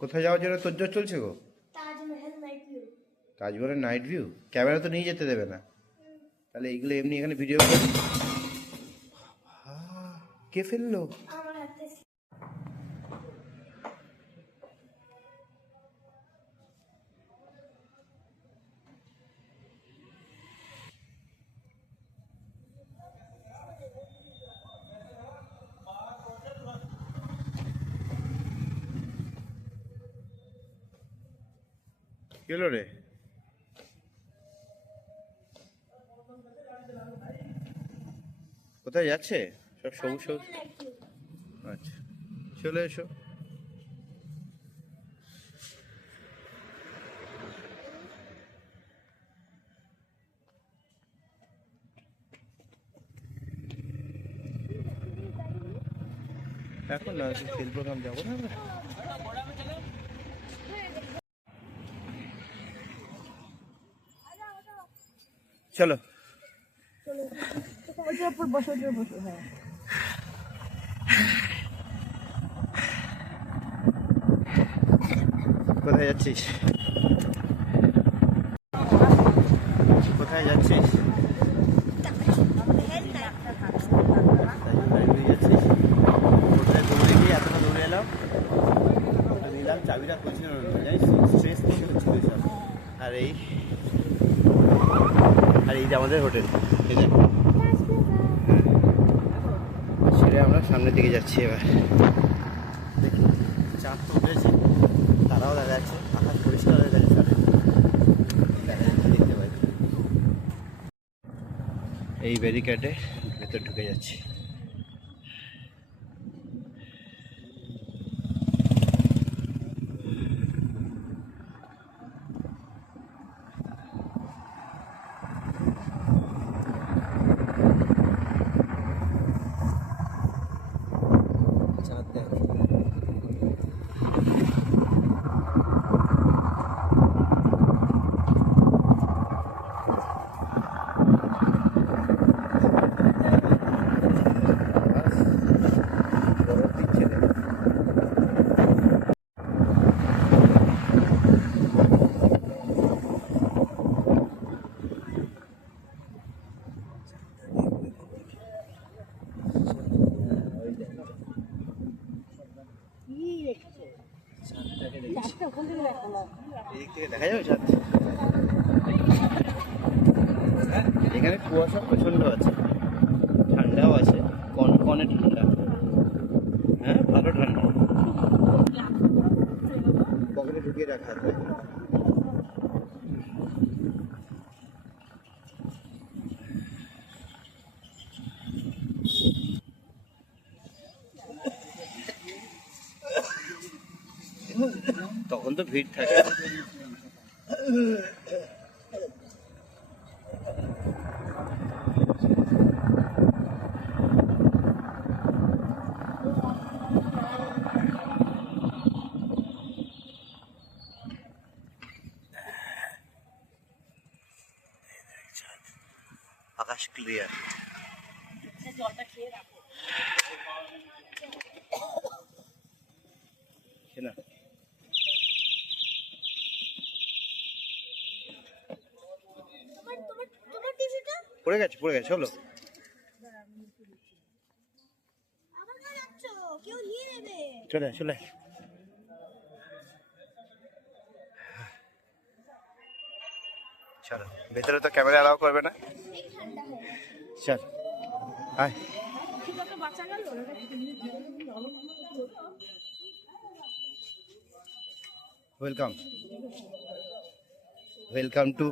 কোথায় যাওয়ার জন্য তোর চলছে গো? তাজমহলের নাইট ভিউ ক্যামেরা তো নিয়ে যেতে দেবে না, তাহলে এইগুলো এমনি এখানে ভিডিও করে। কে ফেললো? কি হলো রে? কোথায় যাচ্ছে? সব সবুজ সবুজ। আচ্ছা, চলে এসো। এখন না সেল প্রোগ্রাম যাবো না আমরা। চলো কোথায় যাচ্ছিস? কোথায় যাচ্ছিস? কোথায় দৌড়ে গিয়ে এতটা দৌড়ে এলাম, নিলাম চাবিটা খুঁজছিল জানিস, স্ট্রেস থেকে হচ্ছিল সব। আর এই যে আমাদের হোটেল, ঠিক আছে, ছেড়ে আমরা সামনের দিকে যাচ্ছি এবার। দেখি চাঁদ তো উঠেছে, তারাও দেখা যাচ্ছে, আকাশ পরিষ্কার হয়ে গেছে, দেখতে পাই। এই ব্যারিকেডে ভেতর ঢুকে যাচ্ছি। দেখা যাবে চাঁদ। এখানে কুয়াশা প্রচন্ড আছে, ঠান্ডাও আছে, কনকনে ঠান্ডা। হ্যাঁ, ভালো ঠান্ডা, পকেটে ঢুকিয়ে রাখা আছে। তখন তো ভিড় থাকে। আকাশ ক্লিয়ার। না পড়ে গেছে, চলো। চলে চলে, চলো। ভেতরে তো ক্যামেরা অ্যালাউ করবে না। চল আয়। ওয়েলকাম টু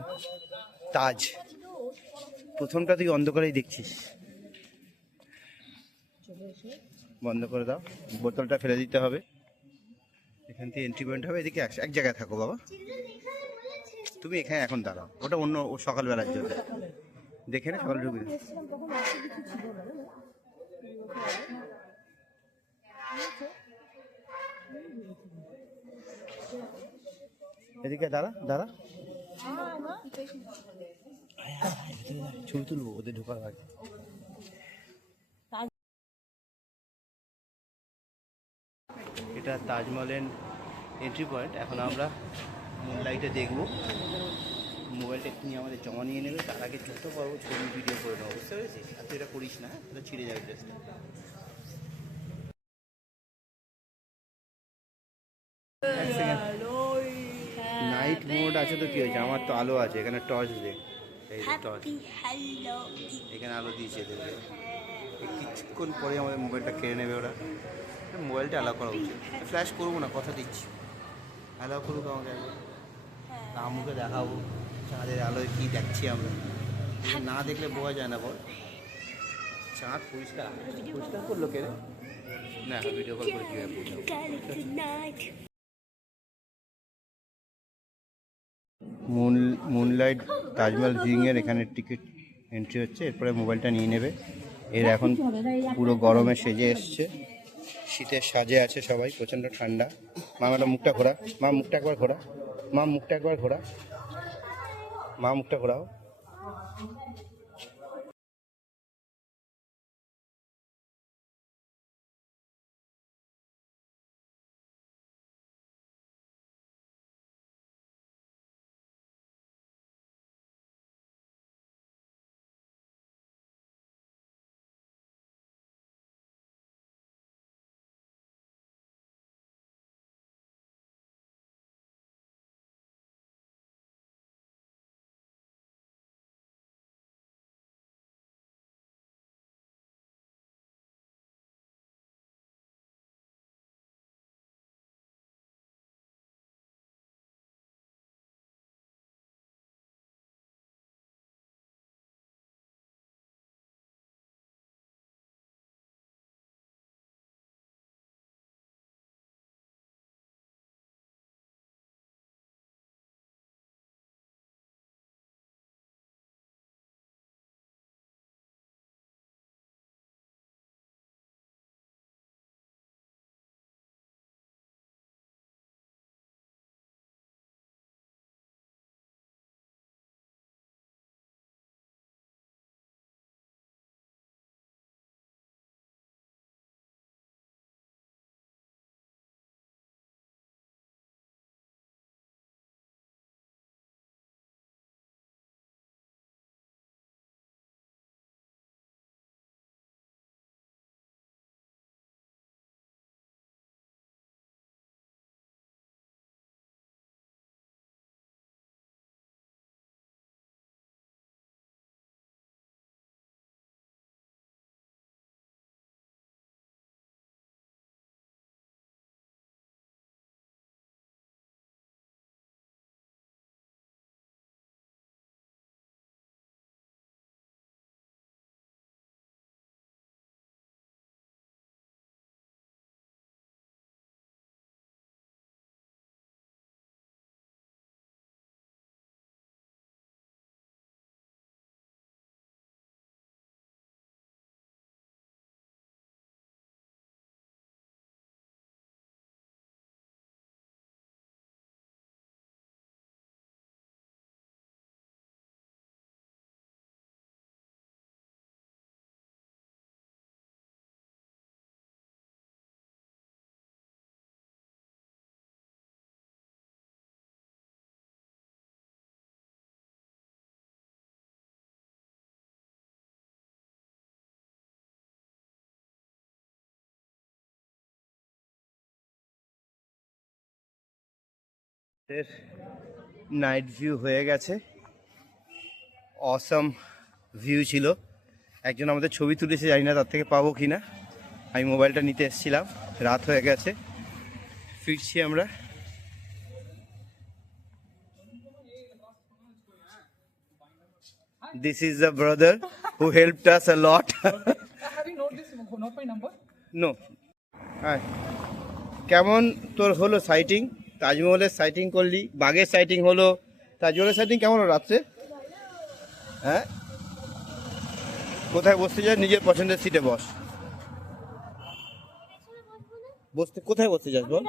তাজ। প্রথমটা তুই অন্ধকারেই দেখছিস। বন্ধ করে দাও, বোতলটা ফেলে দিতে হবে। এখান থেকে এন্ট্রি পয়েন্ট হবে, এদিকে এক জায়গায় থাকো বাবা, তুমি এখানে এখন দাঁড়াও, ওটা অন্য ও সকালবেলার জন্য দেখে না, সকালে ঢুকে। এদিকে দাঁড়া দাঁড়া, ছবি তুলবো ওদের ঢোকার আগে। এটা তাজমহলের এন্ট্রি পয়েন্ট। এখন আমরা মুনলাইটে দেখবো, মোবাইলটা নিয়ে আমাদের জমা নিয়ে নেবে, তার আগে যত পারবো ছবি ভিডিও করে নেবো, বুঝতে পেরেছিস? আর তুই এটা করিস না, এটা ছিঁড়ে যাবে ড্রেসটা। নাইট মোড আছে তো কি হয়েছে, আমার তো আলো আছে এখানে, টর্চ দে, এই টর্চ, এখানে আলো দিয়েছে এদেরকে। কিছুক্ষণ পরে আমাদের মোবাইলটা কেড়ে নেবে ওরা। মোবাইলটা অ্যালাউ করা উচিত, ফ্ল্যাশ করবো না, কথা দিচ্ছি, অ্যালাউ করুক আমাকে একবার, আমুকে দেখাবো চাঁদের আলোয় কী দেখছি আমরা, না দেখলে বোঝা যায় না বল। চাঁদ পরিষ্কার পরিষ্কার করলো কে রে? না ভিডিও কল করে কীভাবে বুঝবো। মুনলাইট তাজমহল ভিউইংয়ের এখানে টিকিট এন্ট্রি হচ্ছে, এরপরে মোবাইলটা নিয়ে নেবে। এর এখন পুরো গরমে সেজে এসছে, শীতের সাজে আছে সবাই, প্রচণ্ড ঠান্ডা। মা একটা মুখটা ঘোরা, মা মুখটা একবার ঘোরা, মা মুখটা একবার ঘোরা, মা মুখটা ঘোরাও। নাইট ভিউ হয়ে গেছে, অসাম ভিউ ছিল। একজন আমাদের ছবি তুলেছে, জানি না তার থেকে পাবো কি না। আমি মোবাইলটা নিতে এসেছিলাম, রাত হয়ে গেছে, ফিরছি আমরা। This is the brother who helped us a lot. Have you note my number? No. Hi. কেমন তোর হলো সাইটিং? তাজমহলের সাইটিং করলি, বাঘের সাইটিং হলো, তাজমহলের সাইটিং কেমন হলো রাত্রে? হ্যাঁ, কোথায় বসতে চাস? নিজের পছন্দের সিটে বস। বসতে কোথায় বসতে চাস বল?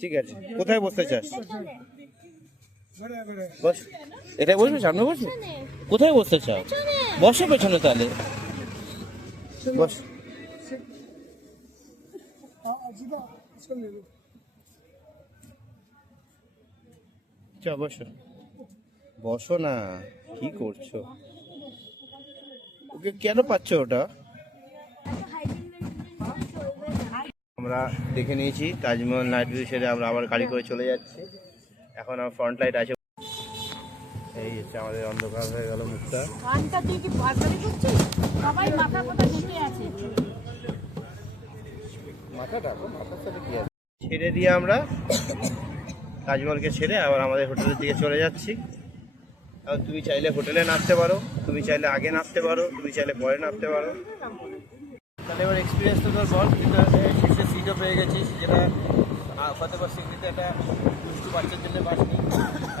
ঠিক আছে, কোথায় বসতে চাস? বস, এটাই বসবে, সামনে বসবে? কোথায় বসতে চাও? বসো পেছনে তাহলে, বস। চ বসো, বসো না, কি করছো? ওকে কেন পাচ্ছ ওটা? আমরা দেখে নিয়েছি তাজমহল নাইট ভিউ সেরে আমরা আবার গাড়ি করে চলে যাচ্ছি। এখন আমার ফ্রন্ট লাইট আছে, এই হচ্ছে আমাদের অন্ধকার হয়ে গেল মুখটা। গানটা তুই কি বাজারে করছিস? সবাই মাথা কথা ঢেকে আছে। মাথার সাথে কি আছে? ছেড়ে দিয়ে আমরা তাজমহলকে ছেড়ে আবার আমাদের হোটেলের দিকে চলে যাচ্ছি। আর তুমি চাইলে হোটেলে নামতে পারো, তুমি চাইলে আগে নামতে পারো, তুমি চাইলে পরে নামতে পারো। তাহলে এবার এক্সপিরিয়েন্স তো তোর বল, কিন্তু শীর্ষে সিটও পেয়ে গেছিস, যেটা ফতেপুর সিকরিতে একটা দুষ্টু বাচ্চার জন্য বাসনি,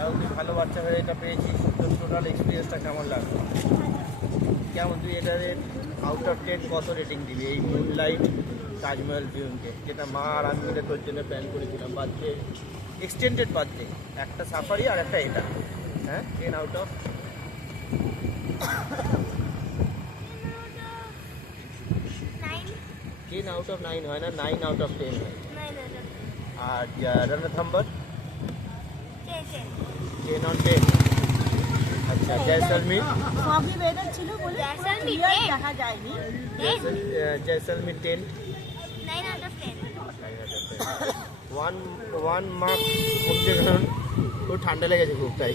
এবং তুই ভালো বাচ্চা হয়ে এটা পেয়েছিস। তোর টোটাল এক্সপিরিয়েন্সটা কেমন লাগলো? কেমন তুই এটার আউট অফ 10 কত রেটিং দিবি এই মুনলাইট তাজমহল ভিউকে, যেটা মা আর আমি মিলে তোর জন্য প্ল্যান করেছিলাম বার্থডে, এক্সটেন্ডেড বার্থডে, একটা সাফারি আর একটা এটা, হ্যাঁ 10 আউট অফ 10 আউট অফ 9 হয় না, 9 আউট অফ 10 হয়। আর রণথম্বর 10 অন 10। আচ্ছা জয়সলমীর, সবই বেদার ছিল বলে ক্লিয়ার দেখা যায়নি। জয়সলমীর 10। 1 মার্ক কমছে, কারণ খুব ঠান্ডা লেগেছে খুব, তাই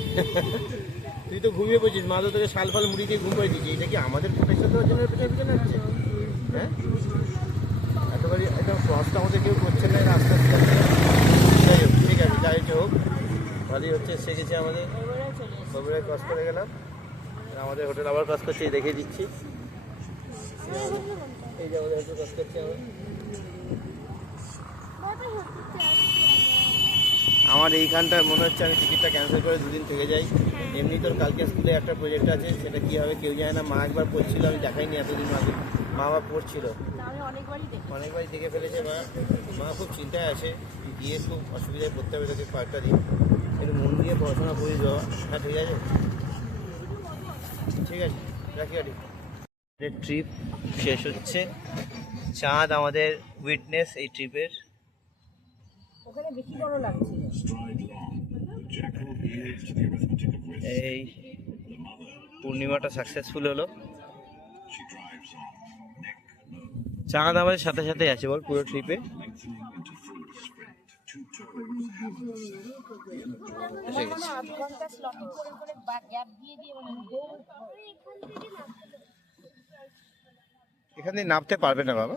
তুই তো ঘুমিয়ে পড়ছিস, মা তো তোকে শাল ফাল মুড়ি দিয়ে ঘুম পাড়িয়ে দিয়েছি। এটা কি আমাদের প্রেশার দেওয়ার জন্য পেছনে পেছনে আসছে? হ্যাঁ একেবারে একটা ক্রসটা আমাদের কেউ করছে না, রাস্তা যাই হোক, ঠিক আছে যাই হোক, ভালোই হচ্ছে, এসে গেছে আমাদের সবাই ক্রস করে গেলাম। আমাদের হোটেল আবার ক্রস করছে, দেখিয়ে দিচ্ছি, এই যে আমাদের হোটেল ক্রস করছে। আমার এইখানটা মনে হচ্ছে আমি টিকিটটা ক্যান্সেল করে দুদিন থেকে যাই। এমনি তোর কালকে স্কুলে একটা প্রজেক্ট আছে, সেটা কী হবে কেউ জানে না। মা একবার পড়ছিল, আমি দেখাইনি এতদিন আগে, মা আবার পড়ছিল, আমি অনেকবারই দেখে ফেলেছে। মা খুব চিন্তায় আছে, গিয়ে খুব অসুবিধায় পড়তে হবে তোকে কয়েকটা দিন, একটু মন দিয়ে পড়াশোনা করিস বাবা। হ্যাঁ ঠিক আছে, ঠিক আছে রাখি গাড়ি। ট্রিপ শেষ হচ্ছে, চাঁদ আমাদের উইটনেস এই ট্রিপের। ওখানে বেশি বড় লাগছিল। এই পূর্ণিমাটা সাকসেসফুল হলো, চাঁদ আমাদের সাথে সাথে আছে বল পুরো ট্রিপে। আধ ঘন্টা স্লট করে গ্যাপ দিয়ে দিয়ে এখান থেকে নামতে পারবে না বাবা,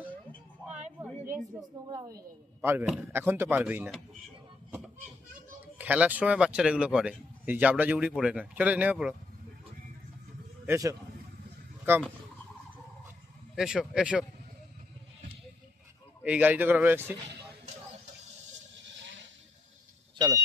নোংরা হয়ে যাবে। পারবে না, এখন তো পারবেই না। খেলার সময় বাচ্চারা এগুলো করে, এই জাবড়া জুবড়ি পড়ে না। চলো নেমে পড়ো, এসো কাম, এসো এসো, এই গাড়িতে করে আমরা এসছি, চলো।